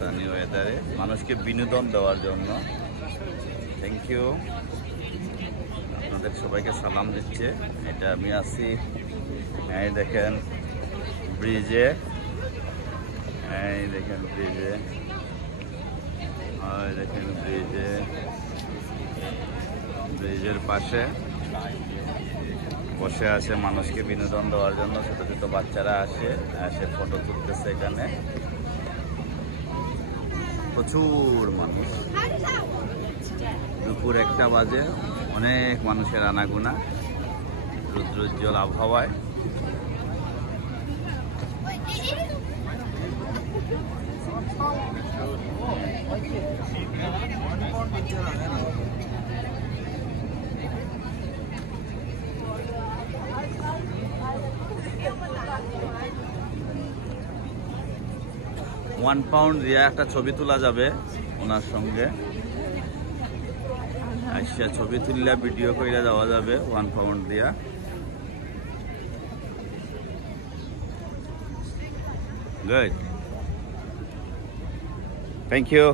পাকিস্তানি ওয়েদারে মানুষকে বিনোদন দেওয়ার জন্য। থ্যাংক ইউ, আপনাদের সবাইকে সালাম দিচ্ছে। এটা আমি আছি, এই দেখেন ব্রিজে, এই দেখেন ব্রিজে, এই দেখেন ব্রিজে, ব্রিজের পাশে বসে আছে মানুষকে বিনোদন দেওয়ার জন্য। ছোট ছোট বাচ্চারা আসে ফটো তুলতেছে। এখানে প্রচুর মানুষ, দুপুর 1টা বাজে, অনেক মানুষের আনাগোনা, রৌদ্রোজ্জ্বল আবহাওয়ায়। £1 দিয়ে একটা ছবি তোলা যাবে ওনার সঙ্গে। আচ্ছা, ছবি তুললে ভিডিও করে যাওয়া যাবে £1 দিয়া। Good, thank you.